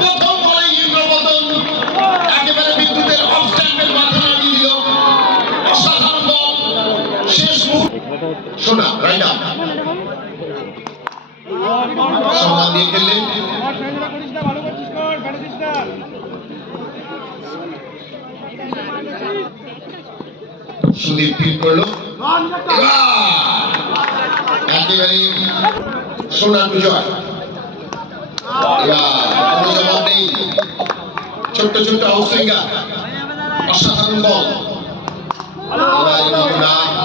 প্রথম বলে ইন্দ্রপতন একেবারে বিদ্যুতের অফ স্ট্যাম্পের মাথা লাগিয়ে দিল। অসাধারণ বল, শেষ শোনা রাইডা সম্মান দিয়ে খেললেন। সুদীপ ফিল করলো, একেবারে সোনার বিজয়। এবার কোনো জবাব নেই, ছোট্ট ছোট্ট হাউসিঙ্গা, অসাধারণ বল।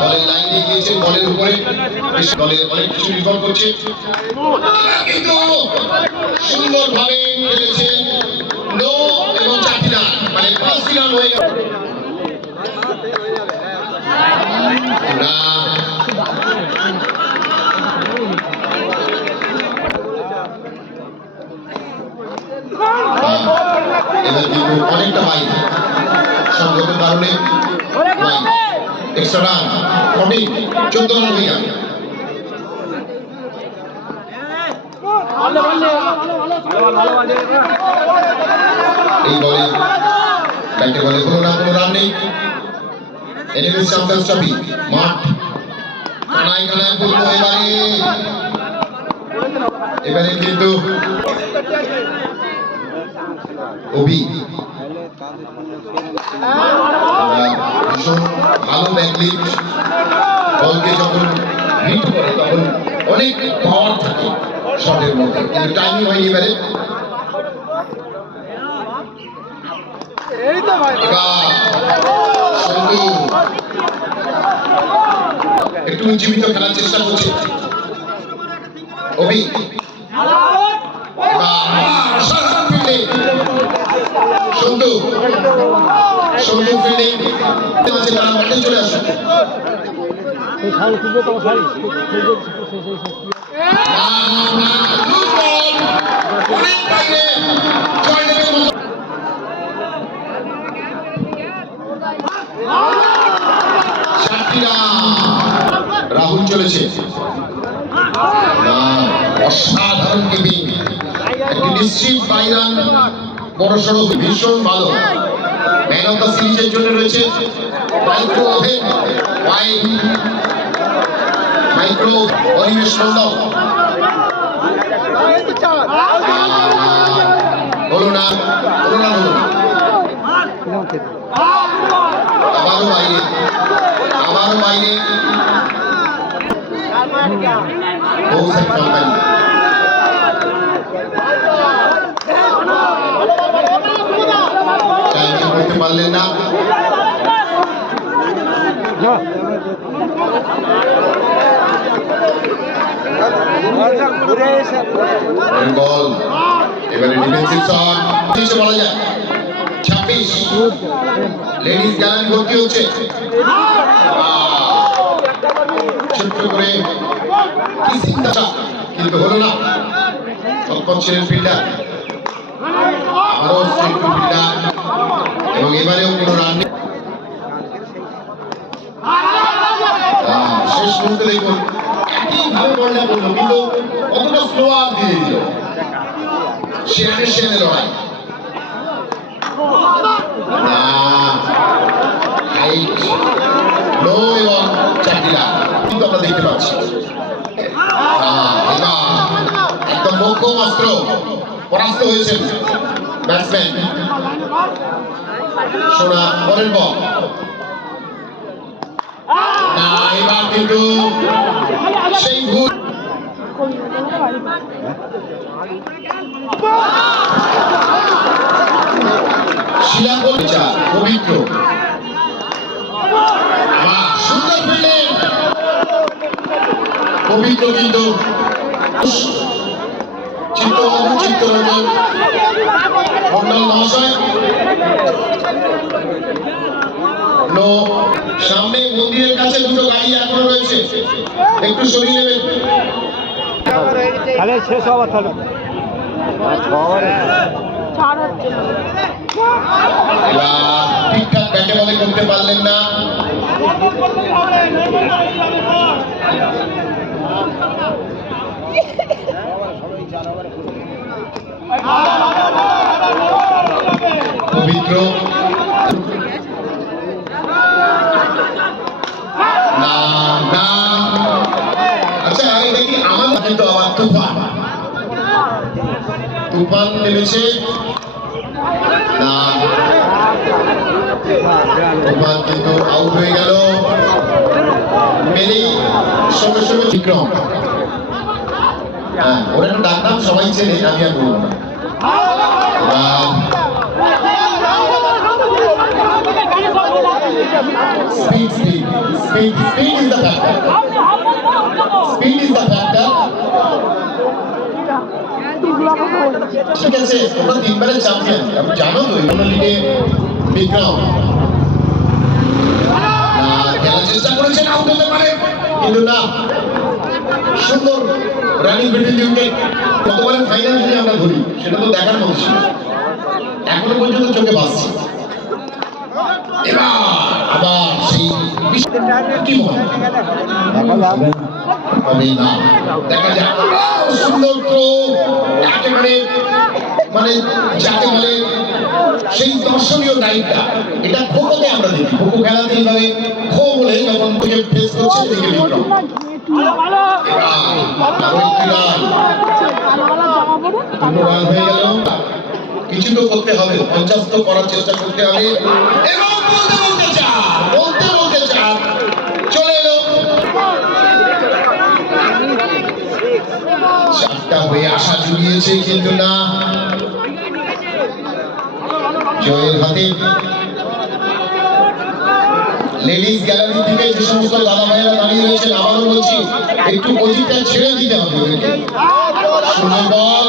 বলের লাইনে গিয়েছে, বলের উপরে বলের অনেক কিছু নির্ভর করছে, কিন্তু সুন্দরভাবে খেলেছে নো এবং 4টি রান, মানে 5টি রান হয়ে গেল। এবার কিন্তু অনেকটা বাইরে সংগতের কারণে এক্সট্রা রান 14 রান হয়ে গেল। এই বলে ব্যাটে বলে কোনো রান নেই। এনিমিস চ্যাম্পিয়ন্স ট্রফি মাঠ কানায় কানায় পূর্ণ। এবারে কিন্তু অভি ভীষণ ভালো ব্যাকলিক, বলকে যখন হিট করে তখন অনেক পাওয়ার থাকে শটের মধ্যে, কিন্তু টাইমিং হয়নি। এবারে একটু উজ্জীবিত খেলার চেষ্টা করছে অভি। সন্তু ফিল্ডিং তারা মাঠে চলে আসে। রাহুল চলেছে, অসাধারণ কিপিং, একটি নিশ্চিত বাইরান, বড় সড়ক, ভীষণ ভালো। ম্যান অফ দ্য সিরিজের জন্য রয়েছে মাইক্রো ওভেন, মাইক্রো পরিবেশ মন্ডল। হলো না, আবারও বাইরে, কোম্পানি করতে পারলেন না। বল এবারে ডিফেন্সিভ শট, কিছু বলা যায় 26 লেডিস গ্যালারি ভর্তি হচ্ছে। ছোট্ট করে কিসিং টাচা, কিন্তু হলো না। তৎপর ছিলেন ফিল্ডার, আবারও ফিল্ডার, এবং এবারেও কোনো রান নেই। শেষ মুহূর্তে দেখুন একইভাবে বলটা বললো, কিন্তু কতটা স্লো আপ দিয়ে দিল। শেয়ারের লড়াই নো এবং 4টি রান কিন্তু আমরা দেখতে পাচ্ছি। একদম মোক্ষম অস্ত্র, পরাস্ত হয়েছেন ব্যাটসম্যান সোনা। পরের বল না, এবার কিন্তু সেই ভুল। শিলাকোচা পবিত্র, সুন্দর ফিল্ডিং পবিত্র, কিন্তু চিত্তরঞ্জন মন্ডল মহাশয় সামনে মন্দিরের কাছে দুটো গাড়ি এখনো রয়েছে, একটু সরিয়ে নেবেন। শেষ হওয়ার ঠিকঠাক ব্যাটে বলে করতে পারলেন না। পবিত্র না না আচ্ছা এটা কি আমার কিন্তু আবার তুফান তুফান নেমেছে না তুফান কিন্তু আউট হয়ে গেল মেরেই সঙ্গে সঙ্গে বিক্রম হ্যাঁ ওরা একটা ডাক নাম সবাই চেনে আমি আর বলবো না Speed is the factor. Speed is the factor. ঠিক আছে তোমরা তিনবারের চ্যাম্পিয়ন আমি জানো তো এই লিগে বিক্রম খেলার চেষ্টা করেছেন আউট হতে পারে কিন্তু না সুন্দর রানিং বিটুইন দি উইকেট গতবারে ফাইনাল যদি আমরা ধরি সেটা তো দেখার মতো ছিল এখনো পর্যন্ত চোখে ভাসছে এবার আবার সেই কি মনে হবে না দেখা যাক সুন্দর তো একেবারে মানে যাকে বলে সেই দর্শনীয় লাইনটা এটা খোখোতে আমরা দেখি খোখো খেলাতে এইভাবে খো বলে যখন ফেস করছে দেখে বিক্রম রান হয়ে গেল কিছু তো করতে হবে 50 তো করার চেষ্টা করতে হবে এবং বলতে চাপ চলে এলো চারটা হয়ে আশা জুড়িয়েছে কিন্তু না জয়ের হাতে লেডিস গ্যালারি থেকে যে সমস্ত দাদা ভাইয়েরা দাঁড়িয়ে রয়েছেন আবারও বলছি একটু পজিশনটা ছেড়ে দিতে হবে সুন্দর বল